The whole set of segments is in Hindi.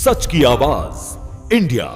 सच की आवाज इंडिया।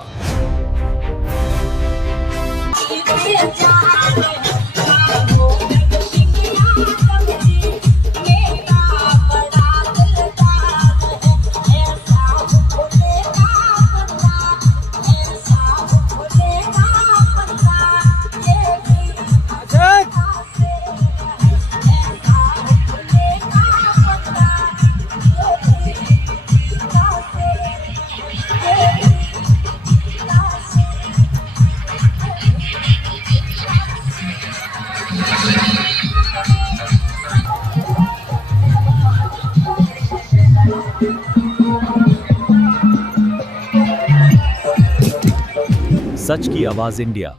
सच की आवाज इंडिया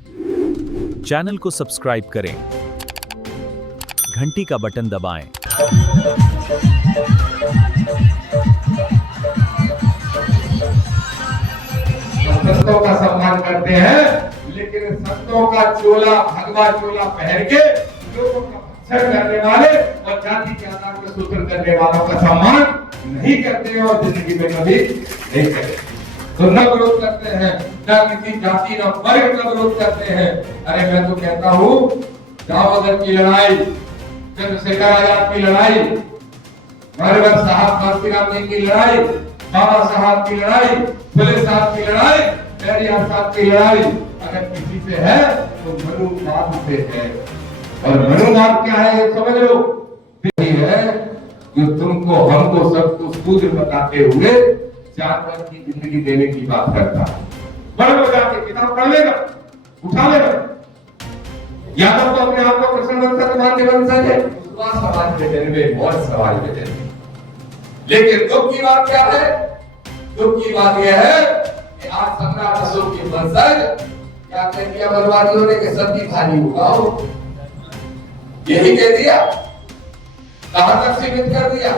चैनल को सब्सक्राइब करें, घंटी का बटन दबाएं। संतों का सम्मान करते हैं, लेकिन संतों का चोला भगवा चोला पहन के लोगों का भक्षण करने वाले और जाति के आधार पर शोषण करने वालों का सम्मान नहीं करते हैं और जिंदगी में कभी नहीं करते। तो न विरोध करते हैं, न किसी जाति न वर्ग का विरोध करते हैं। अरे मैं तो कहता हूँ दामोदर की लड़ाई, चंद्रशेखर आजाद की लड़ाई, नरवर साहब कांशीराम जी की लड़ाई, बाबा साहब की लड़ाई, फुले साहब की लड़ाई, पेरियार साहब की लड़ाई अगर किसी से है तो मनुवाद से है। और मनुवाद क्या है ये समझ लो, यही है जो तुमको हमको सबको शूद्र बताते हुए जानवर की जिंदगी देने की बात करता है। बड़े बजा के किताब पढ़ लेगा, उठा लेगा। यादव तो अपने आप को कृष्ण वंश समाज के वंशज है, समाज के जन्मे और समाज के जन्मे। लेकिन दुख की बात क्या है? दुख की बात यह है कि आज सम्राट अशोक के वंशज क्या कह दिया बर्बादियों ने कि सब्जी खाली उगाओ, यही कह दिया। कहां तक सीमित कर दिया?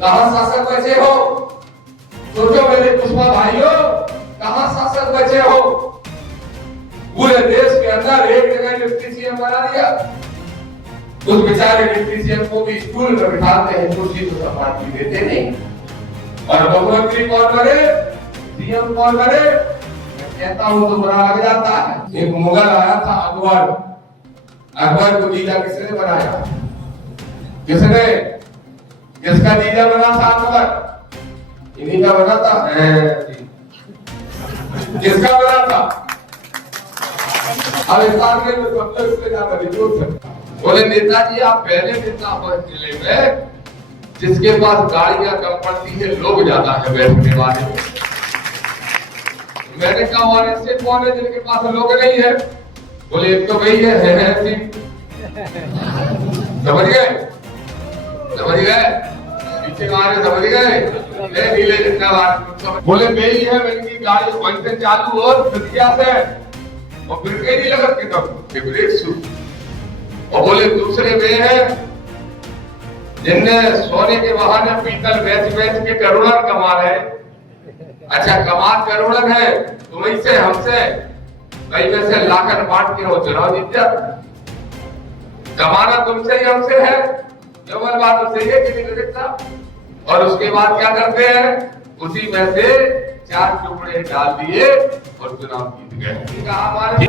कहां शासक बचे हो? सोचो मेरे पुष्पा भाइयों, कहां शासक बचे हो? पूरे देश के अंदर एक जगह डिप्टी सीएम बना दिया, उस बेचारे डिप्टी सीएम को भी स्कूल में बिठाते हैं, कुर्सी तो सम्मान भी देते नहीं। और मुख्यमंत्री कौन बने, सीएम कौन बने, मैं कहता हूं तो बुरा लग जाता है। एक मुगल आया था अकबर, अकबर को जीजा किसने बनाया? किसने? किसका जीजा बना था अकबर? इन्हीं का बना था। किसका बना था? अब इंसान के मतलब इससे ज्यादा नहीं। बोले नेताजी आप पहले नेता हो जिले में जिसके पास गाड़ियां कम पड़ती है, लोग ज्यादा है बैठने वाले। मैंने कहा और ऐसे कौन है जिनके पास लोग नहीं है? बोले एक तो वही है समझ गए? समझ गए? पीछे मारे समझ गए? नीले झंडा वाले बोले वही है, मैंने गाड़ी वहीं से चालू और प्रतिज्ञा से और फिर कहीं नहीं लगा कि ब्रेक शू। और बोले दूसरे वे हैं जिनने सोने के बहाने पीतल बेच बेच के करोड़ों कमा रहे। अच्छा कमा करोड़ों है तो वहीं से हमसे कई में से लाकर बांट के हो चुनाव जीत जाते। कमाना तुमसे ही हमसे है, जो बात उससे है कि नहीं। और उसके बाद क्या करते हैं? उसी में से 4 टुकड़े डाल दिए और चुनाव जीत गए। हमारे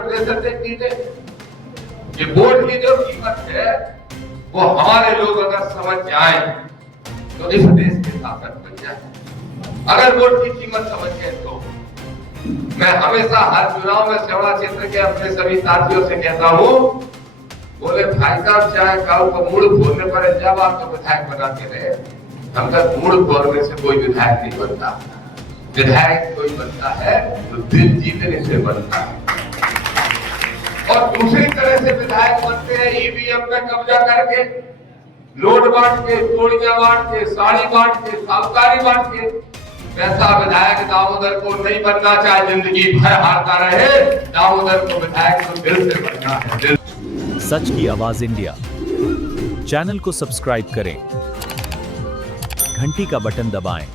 ये वोट की जो कीमत है वो हमारे लोग अगर समझ जाए तो इस देश की ताकत बन जाए। अगर वोट की कीमत समझ गए तो मैं हमेशा हर चुनाव में सेवड़ा क्षेत्र के अपने सभी साथियों से कहता हूँ, बोले भाई साहब चाहे काऊ का मूड फोड़ने पर जब आप तो विधायक बनाते रहे, हम तक मूड फोड़ने से कोई विधायक नहीं बनता। विधायक कोई बनता है तो दिल जीतने से बनता है। और दूसरी तरह से विधायक बनते हैं ईवीएम पे कब्जा करके, नोट बांट के, तोड़ियां बांट के, साड़ी बांट के, साहूकारी बांट के। वैसा विधायक दामोदर को नहीं बनना, चाहे जिंदगी भर हारता रहे। दामोदर को विधायक तो दिल से बनना है, दिल। सच की आवाज इंडिया चैनल को सब्सक्राइब करें, घंटी का बटन दबाएं।